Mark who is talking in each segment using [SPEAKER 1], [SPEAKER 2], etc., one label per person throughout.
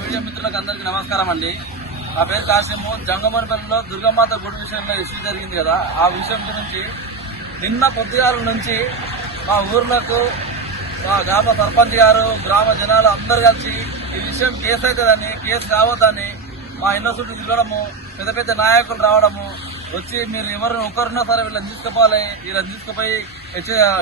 [SPEAKER 1] విషయం మిత్రులకు అందరికీ నమస్కారం అండి. నా పేరు కాసిము. జంగమరిపల్లిలో దుర్గమాత గుడి విషయంలో ఇష్యూ జరిగింది కదా. ఆ విషయం గురించి నిన్న పొద్దుగాల నుంచి మా ఊర్లకు మా గ్రామ సర్పంచ్ గారు గ్రామ జనాలు అందరు కలిసి ఈ విషయం కేసు అవుతుందని కేసు కావద్దని మా ఇళ్ళ తిరగడము పెద్ద పెద్ద నాయకులు రావడము వచ్చి మీరు ఎవరు ఒకరున్నా సరే వీళ్ళని తీసుకుపోవాలి వీళ్ళని తీసుకుపోయి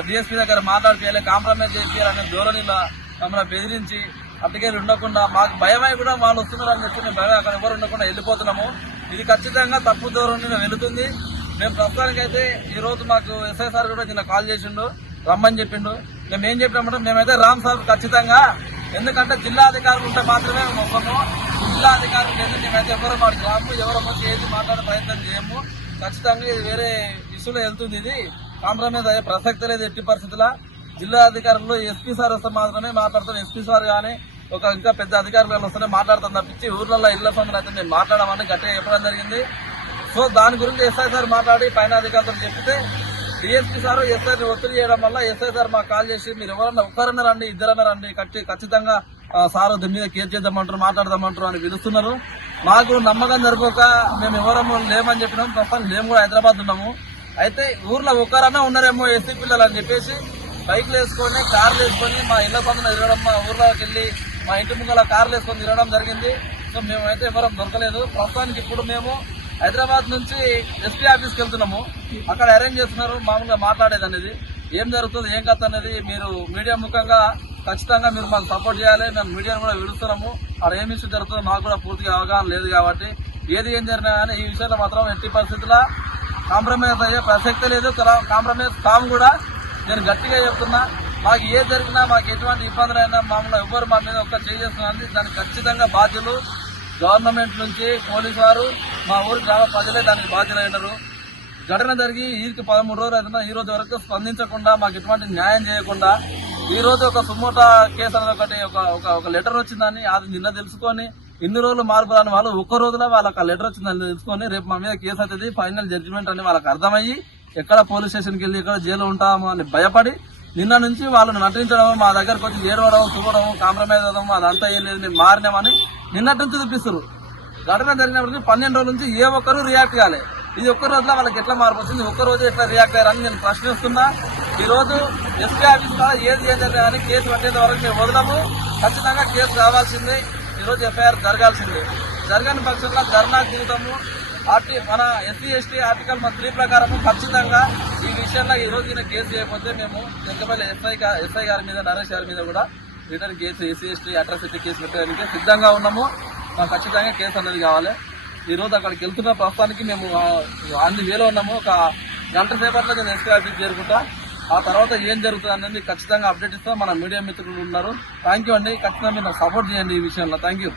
[SPEAKER 1] డిఎస్పీ దగ్గర మాట్లాడిపోయాలి కాంప్రమైజ్ చేయాలనే ధోరణిలో మమ్మల్ని బెదిరించి అట్టుకే ఉండకుండా మాకు భయమై కూడా వాళ్ళు వస్తున్నారు అని చెప్పి మేము భయం అక్కడ ఎవరు ఉండకుండా వెళ్ళిపోతున్నాము. ఇది ఖచ్చితంగా తప్పు దూరం ధోరణిలో వెళుతుంది. మేము ప్రస్తుతానికైతే ఈ రోజు మాకు ఎస్ఐ సార్ కూడా నిన్న కాల్ చేసిండు రమ్మని చెప్పిండు. మేము ఏం చెప్పినామంటే మేమైతే రామ్ సార్ ఖచ్చితంగా ఎందుకంటే జిల్లా అధికారులు ఉంటే మాత్రమే మేము వస్తాము జిల్లా అధికారులు లేదు మేమైతే ఎవరు మాకు రాము ఎవరు వచ్చి ఏది మాట్లాడే ప్రయత్నం చేయము. ఖచ్చితంగా ఇది వేరే ఇష్యూలో వెళ్తుంది ఇది. కాంప్రమైజ్ అయ్యే ప్రసక్తి లేదు ఎట్టి పరిస్థితుల జిల్లా అధికారులు ఎస్పీ సార్ వస్తే మాత్రమే మాట్లాడుతున్నాం ఎస్పీ సార్ కానీ ఒక ఇంకా పెద్ద అధికారులు కానీ వస్తేనే మాట్లాడతాం తప్పించి ఊర్లలో ఇళ్ళ సంబంధం అయితే మేము మాట్లాడమని గట్టిగా చెప్పడం జరిగింది. సో దాని గురించి ఎస్ఐ సార్ మాట్లాడి పైన అధికారులతో చెప్తే డిఎస్పీ సార్ ఎస్ఐని ఒత్తిడి చేయడం వల్ల ఎస్ఐ సార్ మాకు కాల్ చేసి మీరు ఎవరన్నా ఒక్కరన్నా రండి ఇద్దరన్నా రండి కట్టి ఖచ్చితంగా సార్ దీని మీద కేర్ చేద్దామంటారు మాట్లాడదామంటారు అని పిలుస్తున్నారు మాకు నమ్మకం జరగక మేము ఎవరము లేమని చెప్పినాం ప్రస్తుతం మేము కూడా హైదరాబాద్ ఉన్నాము. అయితే ఊర్లో ఒక్కరన్నా ఉన్నారేమో ఎస్సీ పిల్లలు అని చెప్పేసి బైక్లు వేసుకొని కార్లు వేసుకొని మా ఇళ్ళ పనులు ఎదగడం మా ఊర్లోకి వెళ్ళి మా ఇంటి ముంగల కార్లు వేసుకొని తిరగడం జరిగింది. సో మేమైతే ఎవరం దొరకలేదు. ప్రస్తుతానికి ఇప్పుడు మేము హైదరాబాద్ నుంచి ఎస్పీ ఆఫీస్కి వెళ్తున్నాము. అక్కడ అరేంజ్ చేస్తున్నారు మామూలుగా మాట్లాడేది అనేది. ఏం జరుగుతుంది ఏం కథ అనేది మీరు మీడియా ముఖంగా ఖచ్చితంగా మీరు మాకు సపోర్ట్ చేయాలి. మేము మీడియాను కూడా విడుస్తున్నాము. అక్కడ ఏం ఇష్యూ జరుగుతుందో మాకు కూడా పూర్తిగా అవగాహన లేదు కాబట్టి ఏది ఏం జరిగినా కానీ ఈ విషయంలో మాత్రం ఎట్టి పరిస్థితుల్లో కాంప్రమైజ్ అయ్యే ప్రసక్తే లేదు. కాంప్రమైజ్ కాము కూడా నేను గట్టిగా చెప్తున్నా. మాకు ఏ జరిగినా మాకు ఎటువంటి ఇబ్బందులు అయినా మామూలు ఎవ్వరు మా మీద ఒక్క చేస్తున్నది దానికి ఖచ్చితంగా బాధ్యులు గవర్నమెంట్ నుంచి పోలీసు వారు మా ఊరి గ్రామ ప్రజలే దానికి బాధ్యులైనరు. ఘటన జరిగి ఈకి పదమూడు రోజులు అయినా ఈ రోజు వరకు స్పందించకుండా మాకు ఎటువంటి న్యాయం చేయకుండా ఈ రోజు ఒక సుమోటా కేసు అనేది ఒకటి ఒక ఒక ఒక లెటర్ వచ్చిందని అది నిన్న తెలుసుకొని ఇన్ని రోజులు మార్పు రాని వాళ్ళు ఒక్క రోజులో వాళ్ళకి ఆ లెటర్ వచ్చిందని తెలుసుకొని రేపు మా మీద కేసు అవుతుంది ఫైనల్ జడ్జిమెంట్ అని వాళ్ళకి అర్థమయ్యి ఎక్కడ పోలీస్ స్టేషన్కి వెళ్ళి ఎక్కడ జైలు ఉంటామో అని భయపడి నిన్న నుంచి వాళ్ళని నటించడం మా దగ్గరకు వచ్చి ఏడవడం చూడడం కాంప్రమైజ్ అవ్వడం అదంతా ఏం లేదు మేము మారినామని నిన్నటి నుంచి చూపిస్తారు ఘటన జరిగినప్పటికీ పన్నెండు రోజుల నుంచి ఏ ఒక్కరు రియాక్ట్ కాలే. ఇది ఒక్క రోజులో వాళ్ళకి ఎట్లా మార్పు వచ్చింది? ఒక్క రోజు ఎట్లా రియాక్ట్ అయ్యారని నేను ప్రశ్నిస్తున్నా. ఈ రోజు ఎస్పీ ఆఫీస్ ద్వారా ఏది ఏం జరిగినా కానీ కేసు పట్టేంత వరకు మేము వదలము. ఖచ్చితంగా కేసు రావాల్సిందే. ఈ రోజు ఎఫ్ఐఆర్ జరగాల్సిందే. జరగని పక్షంలో ధర్నా జీవితము ఆర్టీ మన ఎస్సీ ఎస్టీ ఆర్టికల్ మన త్రీ ప్రకారము ఖచ్చితంగా ఈ విషయంలో ఈ రోజు ఈయన కేసు చేయకపోతే మేము జంగపల్లి ఎస్ఐ ఎస్ఐ గారి మీద నరేష్ గారి మీద కూడా return case SC ST atrocity case పెట్టడానికి సిద్ధంగా ఉన్నాము. మాకు ఖచ్చితంగా కేసు అనేది కావాలి. ఈ రోజు అక్కడికి వెళ్తున్న ప్రస్తుతానికి మేము అన్ని వేలో ఉన్నాము. ఒక గంట సేపట్లో నేను ఎస్పీ ఆఫీస్ చేరుకుంటా. ఆ తర్వాత ఏం జరుగుతుంది అనేది ఖచ్చితంగా అప్డేట్ ఇస్తాం. మన మీడియా మిత్రులు ఉన్నారు. థ్యాంక్ యూ అండి. ఖచ్చితంగా మీరు సపోర్ట్ చేయండి ఈ విషయంలో. Thank you